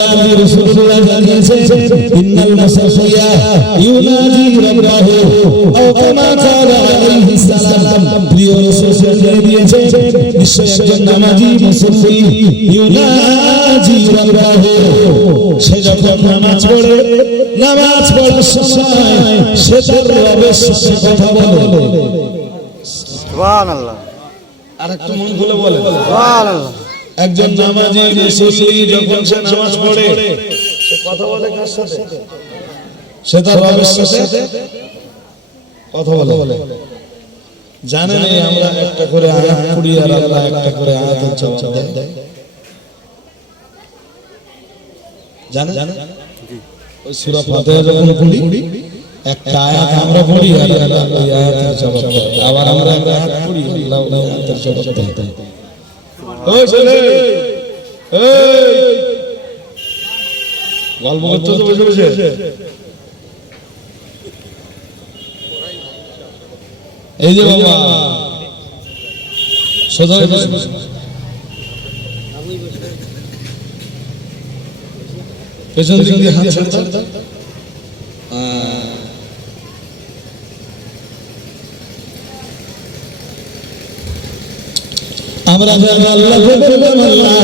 রাসূলুল্লাহ জানিয়েছেন ইন্নাল মুসাল্লিয়া ইউনাজি রাব্বাহু আও কামা ক্বালা আলাইহিস সালাম। প্রিয় রাসূল জানিয়ে দিয়েছেন নিশ্চয় একজন নামাজি মুসল্লি ইউনাজি রাব্বাহু, সে যখন নামাজ পড়ার সময় সে তার রবের সাথে কথা বলে। সুবহানাল্লাহ। আরেকটু মন খুলে বলে সুবহানাল্লাহ। একজন নামাজি মুসল্লি যখন সে নামাজ পড়ে সে কথা বলে কার সাথে? সে তার রবের সাথে কথা বলে। জানেন আমরা একটা করে আয়াত পড়ি আর আল্লাহ একটা করে আয়াতের জবাব দেয়। জানেন ওই সূরা ফাতিহা যখন পড়ি একটা আয়াত আমরা পড়ি আর আল্লাহ ওই আয়াতের জবাব দেয়। আবার আমরা একটা আয়াত পড়ি আল্লাহ ওই আয়াতের জবাব দেয়। ওই ছেলে এই গল্প করতে তো বসে এই যে বাবা সোজা পেছন দিক দিয়ে হাত ছেড়ে দাও। আমরা জানি আল্লাহকে বললাম আল্লাহ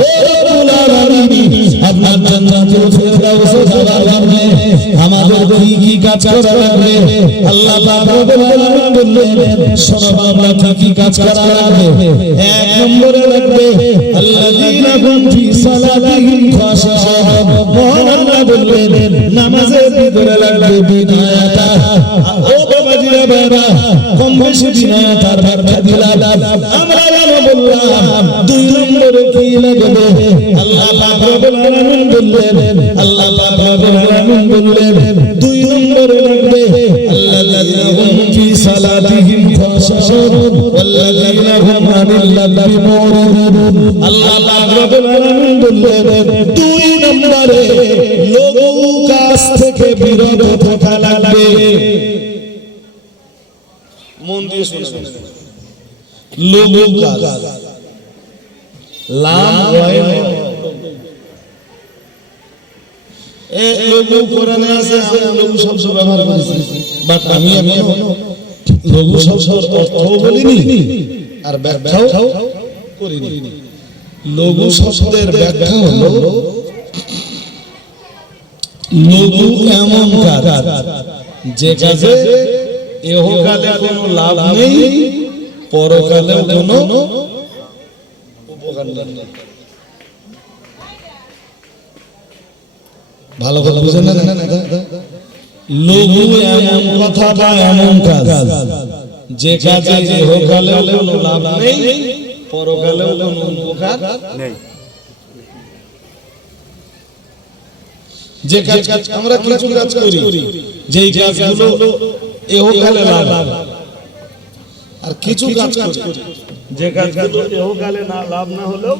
ও রব্বুল আলামিন আপনার জান্নাতুল ফিরদাউসে যাওয়ার জন্য আমাদের কি কাজ করা লাগবে? আল্লাহ পাক রব্বুল আলামিন বললেন শোনো বাবা কি কাজ করা লাগবে। এক নম্বরে লাগবে আল্লাযীনা হুম ফি সালাতিহিম খাশিউন। মহান আল্লাহ বললেন নামাজের ভিতরে লাগবে বিনয়তা। ও বাবাজিরা বাবা কম বেশি বিনয়তার ব্যাখ্যা দিলাম। আমরা বললাম দুই নম্বরে কি লাগবে? আল্লাহ পাক রব্বুল আলামিন বললেন দুই নম্বরে লাগবে আল্লাযীনা হুম ফি সালাতিহিম খাশিউন ওয়াল্লাযীনা হুম আনিল লাগবি মুরিদুন। আল্লাহ পাক রব্বুল আলামিন বললেন দুই নম্বরে লঘু কাজ থেকে বিরত থাকা লাগবে। মন দিয়ে শুনুন, লঘু কাজ লাম হয় এ লঘু কোরআনে আছে, আমরা লঘু শব্দ ব্যবহার করেছি, বাট আমি লঘু শব্দের অর্থ বলিনি আর ব্যাখ্যাও করিনি। লঘু শব্দের ব্যাখ্যা হলো লঘু এমন কাজ যে কাজে ইহকালে কোনো লাভ নেই, পরকালেও কোনো উপকার নেই। ভালো কথা বুঝেন না? লঘু এমন কথা বা এমন কাজ যে কাজে ইহকালেও কোনো লাভ নেই, পরকালেও কোনো উপকার নেই। যে কাজ আমরা কিছু কাজ করি যেই কাজগুলো ইহকালে লাভ, আর কিছু কাজ করি যে কাজগুলো ইহকালে না লাভ না হলেও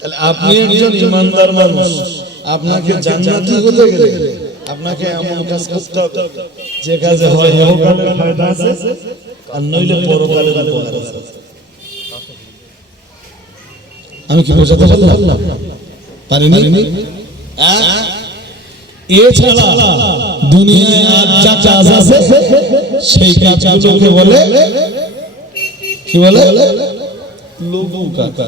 তাহলে আপনি একজন ইমানদার মানুষ, আপনাকে জান্নাতি হতে গেলে আপনাকে এমন কাজ করতে হবে যে কাজে হয় ইহকালে ফায়দা আছে আর নইলে পরকালে উপকার আছে। আমি কি বোঝাতে পারলাম? পারিনি? এছাড়া দুনিয়ায় আর যা কাজ আছে সেই কাজগুলোকে বলে কি বলে? লঘু কাজ।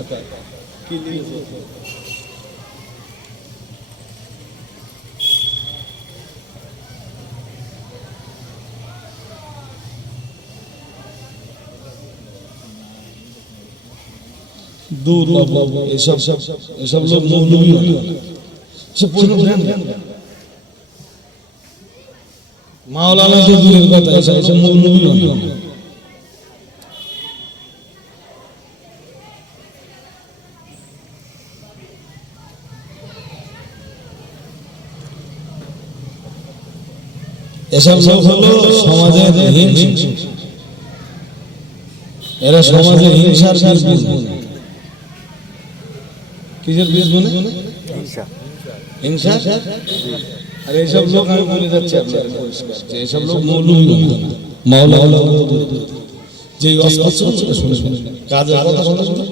दूर ये सब लोग मौलवी सब माওলানা से दूर কথা ऐसा मौलवी এসব লোক হলো সমাজের হিংসা, এরা সমাজের হিংসার বীজ বুনে। কিসের বীজ বুনে? হিংসা। আর এইসব লোক আমি বলে যাচ্ছি আপনাদের পরিষ্কার যে এইসব লোক মৌলভী মাওলানা যে অস্পষ্ট শুনে কাজের কথা শুনে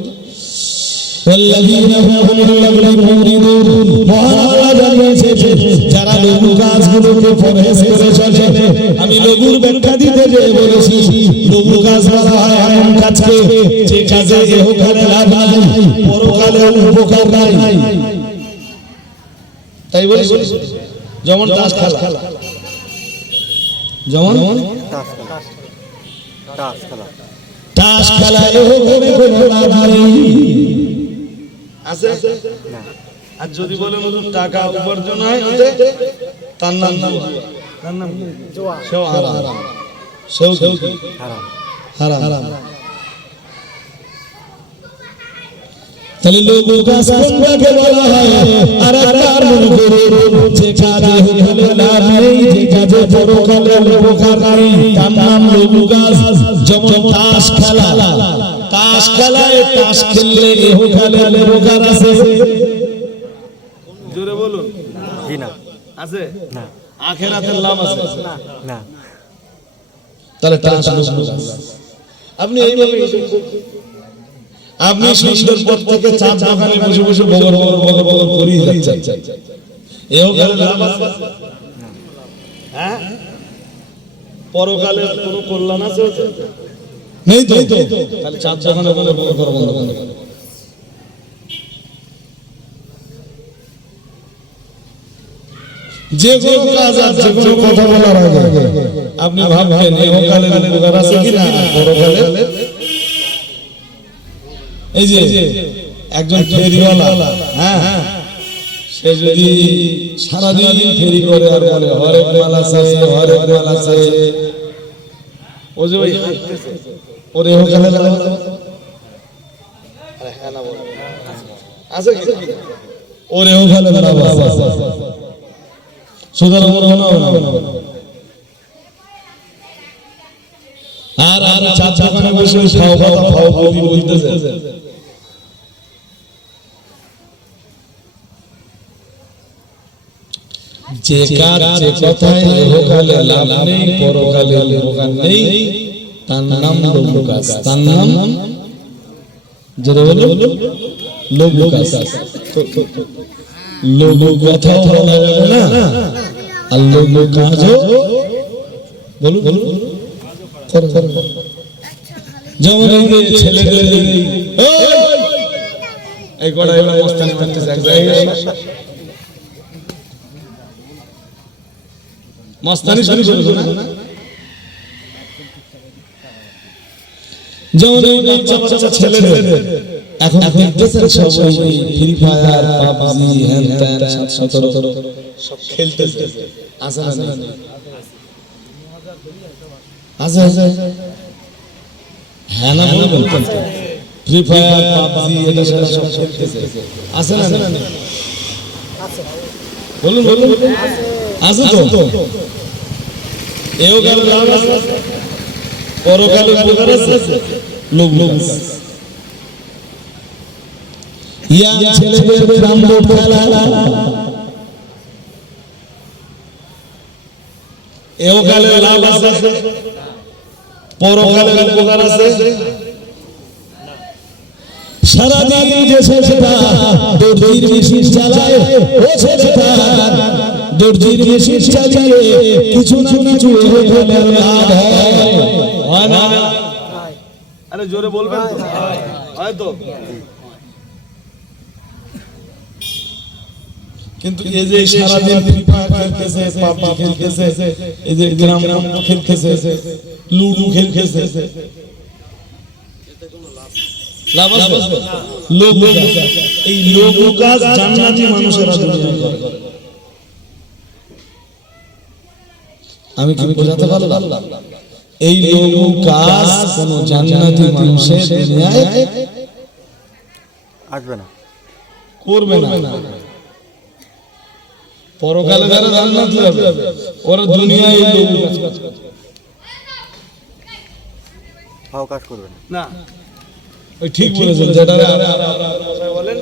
والذين هم للغو معرضون মহান জানিয়েছে যারা লঘু কাজগুলোকে পরহেজ করে চলে আমি লঘুর ব্যাখ্যা দিতে যে বলেছি লঘু কাজ বলা হয় এমন কাজকে যে কাজে ইহকালে লাভ নাই পরকালে উপকার নাই তাই বলেছি যেমন তাস খেলা যেমন তাস খেলা ইহকালে কোনো লাভ নেই আছে না আর যদি বলে হুজুর টাকা উপার্জন হয় ওতে তার নাম জুয়া সেও হারাম সেও হারাম তাহলে লঘু কাজ কোনটাকে বলা হয় আর তার মনে করে যে কাজে হলে লাভ নেই যে কাজে পরকালে উপকার নাই তার নাম লঘু কাজ যেমন তাস খেলা তাস খেলায় তাস খেললে ইহকালে উপকার আছে জোরে বলুন জি না আছে না আখিরাতের লাভ আছে না না তাহলে তাস লঘু কাজ আপনি এইভাবে আপনি সুন্দর পথ থেকে চাঁদ দোকানে বসে বসে বগর করি যাচ্ছেন ইহকালে লাভ আছে হ্যাঁ পরকালে কোনো কল্যাণ আছে নেই তো তাহলে চাঁদ দোকানে বলে বগর বন্ধ করে যে কোনো কাজ আছে যে কোনো কথা বলার আগে আপনি ভাববেন ইহকালে উপকার আছে কিনা পরকালে এই যে একজন ফেরিওয়ালা হ্যাঁ সে যদি সারাদিন ফেরি করে আর বলে হরেক মাল আছে ও যে ওই ওরে ইহকালে লাভ আরে হ্যাঁ না বলে আছে কি ওরে ইহকালে লাভ আছে সুতরাং মনে হয় আর চার দোকানে বসে খাও কথা খাও বলি বলতেছে যে কাজ যে কথায় ইহকালে লাভ নেই পরকালে উপকার নেই তার নাম লঘু কাজ তার নাম জোরে বলুন লঘু কাজ লঘু কথাও বলা যাবে না আর লঘু কাজও বলুন যেমন এই ছেলেদের এই কড়া এবার মস্তানি করতেছে এক জায়গায় মস্তানি শুরু করলো না যেমন এই বাচ্চা ছেলেদের এখন দেখতেছেন সব ফ্রি ফায়ার পাবজি হ্যান ত্যান 17 সব খেলতেছে আছে না আছে হ্যাঁ না বলবেন ফ্রি ফায়ার পাবজি এটা সেটা সব খেলতেছে আছে না আছে বলুন আছে তো এও গেল লাভ আছে পরকালে উপকার আছে লোক ইয়া ছেলেদের রামবোর্ড খেলা এও গেল লাভ আছে পরকালে উপকার আছে সারাদিন যে ছেলেটা দর্জির মেশিন চালায় ও ছেলেটা দর্জির মেশিন চালিয়ে কিছু না কিছু হলে লাভ হয় না আরে জোরে বলবেন তো হয় তো কিন্তু এই যে সারাদিন ফ্রি ফায়ার খেলতেছে পাবজি খেলতেছে এই যে গ্রাম খেলতেছে লুডো খেলতেছে লাভ আছে লঘু কাজ এই লঘু কাজ জান্নাতি মানুষেরা দুনিয়ায় করে আমি কি বোঝাতে পারলাম এই লঘু কাজ কোন জান্নাতি মানুষের দুনিয়ায় আসবে না করবে না পরকালে যারা জান্নাতে যাবে ওরা দুনিয়ায় এই লঘু কাজ ফাও কাজ করবে না ওই ঠিক বলেছেন যেটা বলেন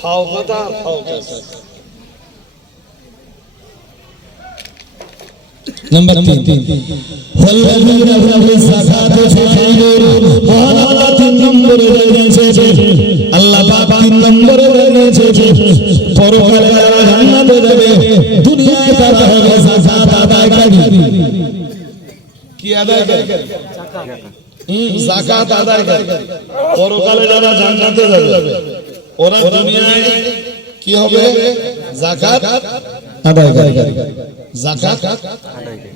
ফাও কথা ফাও কাজ नंबर 3 वल्लযীনা হুম যাকাত ফাইলুন মহান আল্লাহ 3 নম্বরে জানিয়েছে আল্লাহ পাক নম্বরে জানিয়েছে পরকালে যারা জান্নাতে যাবে দুনিয়ায় তারা হবে যাকাত আদায়কারী। কি আদায়কারী? যাকাত আদায়কারী। পরকালে যারা জান্নাতে যাবে ওরা দুনিয়ায় কি হবে? যাকাত আদায়কারী। যাকাত আদায়কারী।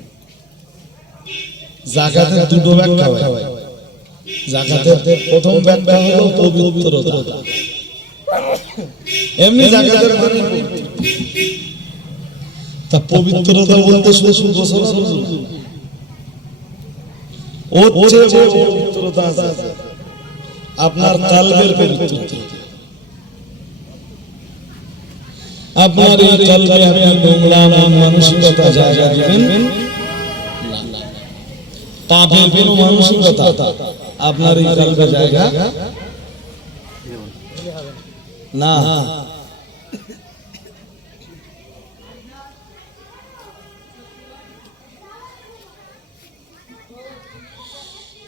যাকাতের দুটো ব্যাখ্যা হয়। যাকাতের প্রথম ব্যাখ্যা হলো পবিত্রতা। এমনি যাকাতের মানে তা পবিত্রতা বলতে শুধু গোসল হচ্ছে পবিত্রতা আছে আপনার কলবের পবিত্রতা। আপনার এই কলবে আপনি নোংরা মানসিকতা জায়গা দিবেন না, পাপের কোনো মানসিকতা আপনার এই কলবে জায়গা না।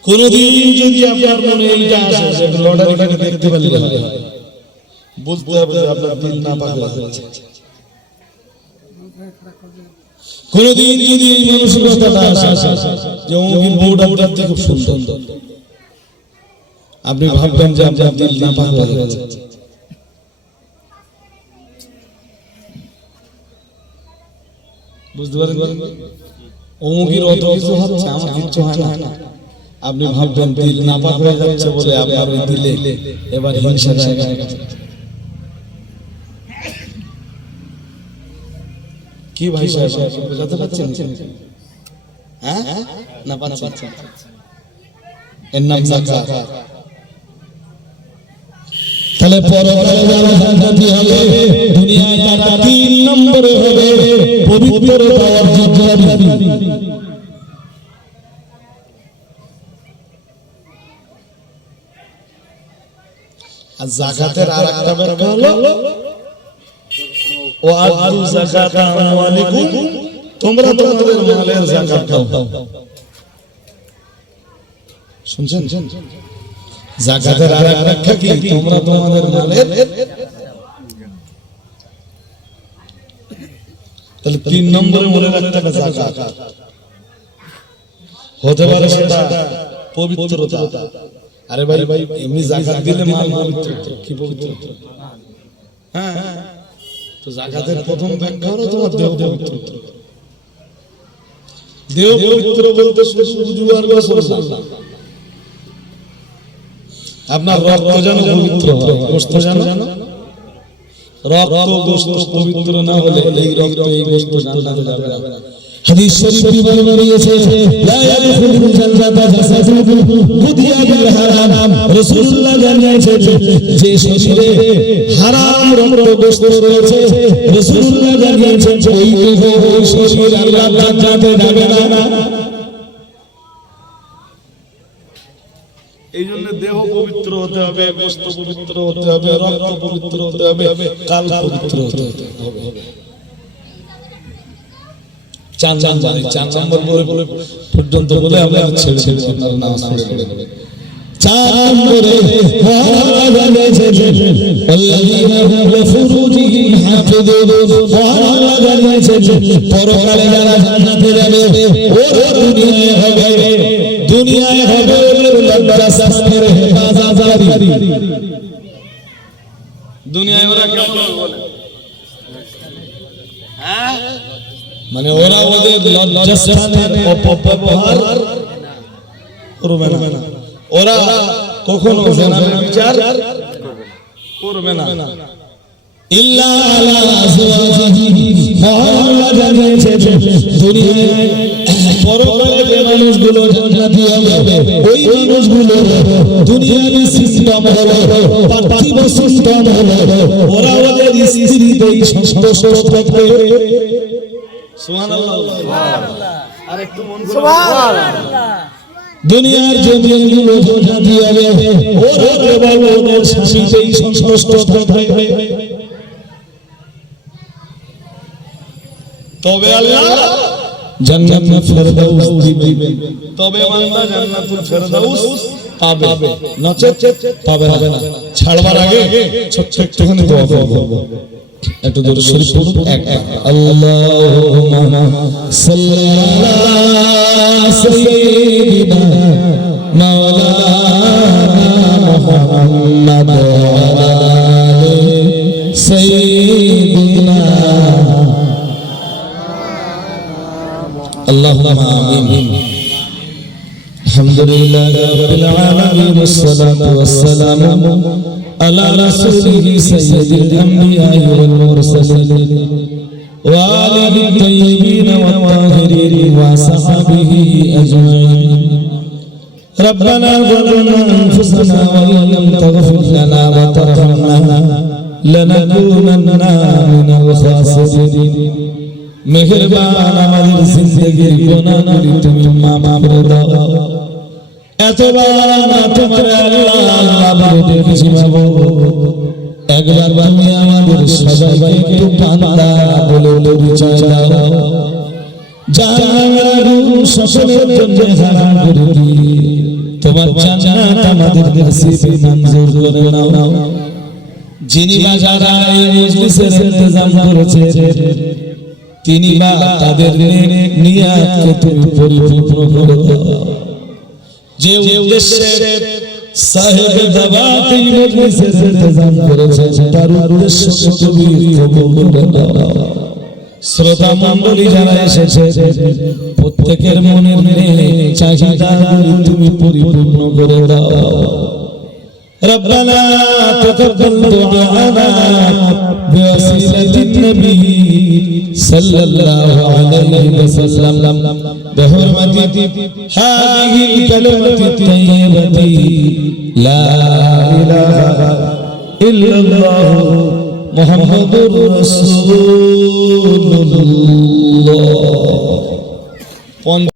কোনদিন যদি আপনার মনে এইটা আসে লটারিটাকে দেখতে পারলে বুঝতে হবে যে আপনার দিল না পাক হয়ে যাচ্ছে। কোনদিন যদি এই মানসিকতাটা আসে যে অমুকের বউটা দেখতে খুব সুন্দর, আপনি ভাববেন যে আপনার দিল না পাক হয়ে যাচ্ছে। বুঝতে পারেন? অমুকের অত কিছু হচ্ছে আমার কিছু হয় না, আপনি ভাববেন দিল নাপাক হয়ে যাচ্ছে বলে আপনার ওই দিলে এবার হিংসা জায়গা কি ভাই সাহেব বুঝাতে পারছেন? হ্যাঁ না পাচ্ছেন? এর নাম যাকাত। তাহলে পরকালে যারা জান্নাতি হবে দুনিয়ায় তারা 3 নম্বরে হবে পবিত্রতা অর্জনকারী। আর যাকাতের আরেকটা ব্যাখ্যা হলো ওয়াআতু যাকাতা আমওয়ালিকুম, তোমরা তোমাদের মালের যাকাত দাও। শুনছেন? যাকাতের আরেক ব্যাখ্যা কি? তোমরা তোমাদের মালের। তাহলে 3 নম্বরে মনে রাখতে হবে যাকাত হতে পারে সেটা পবিত্রতা। আরে ভাই এমনি যাকাত দিলে মাল পবিত্র কি পবিত্র? হ্যাঁ, তো যাকাতের প্রথম ব্যাখ্যা হলো তোমার দেহ পবিত্র। দেহ পবিত্র বলতে শুধু ওযু আর গোসল না, আপনার রক্ত যেন পবিত্র হয়, গোশত যেন রক্ত গোশত পবিত্র না হলে এই রক্ত এই গোশত জান্নাতে যাবে না। হাদিস শরীফে বর্ণনা রয়েছে লা ইয়াদখুলুল জান্নাতা জাসাদুন গুদিয়া বিল হারাম। রাসূলুল্লাহ জানিয়েছেন যে শরীরে হারাম রক্ত গোশত রয়েছে, রাসূলুল্লাহ জানিয়েছেন ওই দেহ ওই শরীর আল্লাহর জান্নাতে যাবে না। এই জন্য দেহ পবিত্র হতে হবে, গোশত পবিত্র হতে হবে, রক্ত পবিত্র হতে হবে, কাল পবিত্র হতে হবে। 4 নম্বর পর্যন্ত বলে আমরা ছেড়ে আপনারা নামাজ পড়ে নেবেন। 4 নম্বরে আল্লাযীনা হুম লিফুরুজিহিম হাফিযুন, আল্লাহ জানিয়েছেন পরকালে যারা জান্নাতে যাবে ওরা দুনিয়ায় হবে লজ্জা স্থানের হেফাজতকারী। দুনিয়ায় ওরা কেমন হবে বলে? হ্যাঁ, মানে ওরা ওদের লজ্জাস্থানের অপব্যবহার করবে না, ওরা কখনো জেনার বিচার করবে না। ইল্লা আলা আজওয়াজিহি, আল্লাহ জানিয়েছেন দুনিয়ায় পরকালে যে মানুষগুলো জান্নাতি হবে ওই মানুষগুলো দুনিয়াবি সিস্টেম হলো, পার্থিব সিস্টেম হলো, ওরা ওদের স্ত্রীতেই সন্তুষ্ট থাকবে। সুবহানাল্লাহ, সুবহানাল্লাহ, আরেকটু মন করে সুবহানাল্লাহ। দুনিয়ার যে মেয়েগুলো জান্নাতি হবে ওরা কেবল ওদের স্বামীতেই সন্তুষ্ট থাকবে। তবে আল্লাহ জান্নাতুল ফেরদাউস দিবেন, তবে বান্দা জান্নাতুল ফেরদাউস পাবে, নচেত পাবে না। ছাড়বার আগে ছোট্ট একটুখানি দোয়া করব, একটু জোরে শরীফ পড়ুন। আল্লাহুম্মা সাল্লি আলা সাইয়্যিদিনা মাওলানা মুহাম্মাদ ওয়া আলা আলি সাইয়্যিদিনা আল্লাহুম্মা আমিন। আলহামদুলিল্লাহি রাব্বিল আলামিন ওয়াসসালাতু ওয়াসসালামু আলা রাসূলিহি সাইয়্যিদিল আমবিয়া'i ওয়াল মুরসালিন ওয়া আলিহি তাইয়্যিবিন ওয়াত তাহিরিন ওয়া সাহাবিহি আজমাইন। রব্বানা যালামনা আনফুসানা ওয়া ইল্লাম তাগফির লানা ওয়া তারহামনা লানাকুনান্না মিনাল খাসিরিন। মেহেরবান আমাদের জিন্দেগির গুনাহগুলি তুমি মাফ করে দাও। এতবার না তোমার আল্লাহ বলে দেখেছি বাবু, একবার তুমি আমাদের সবাইকে একটু বান্দা বলে পরিচয় দাও। জাহাঙ্গীর সকলের জন্য হারাম করে দিই, তোমার জান্নাত আমাদের নসিবে মঞ্জুর করে নাও। যিনি বা যারা এই মজলিসের ইন্তজাম করেছে তিনি বা তাদের নিয়াতকে তুমি পরিপূর্ণ করে দাও। যে উদ্দেশ্যে সাহেব দাওয়াত এই মজলিসের ইন্তজাম করেছে তার উদ্দেশ্যকে তুমি কবুল করে দাও। শ্রোতা মণ্ডলী যারা এসেছে প্রত্যেকের মনের চাহিদাগুলি তুমি পরিপূর্ণ করে দাও। রব্বানা তাকাব্বাল দুআনা বিওয়াসিলাতিন নবী সাল্লাল্লাহু আলাইহি ওয়াসাল্লাম বিহুরমাতি হাযিহিল কালিমাতি তাইয়্যিবাতি লা ইলাহা ইল্লাল্লাহ মুহাম্মাদুর রাসূলুল্লাহ।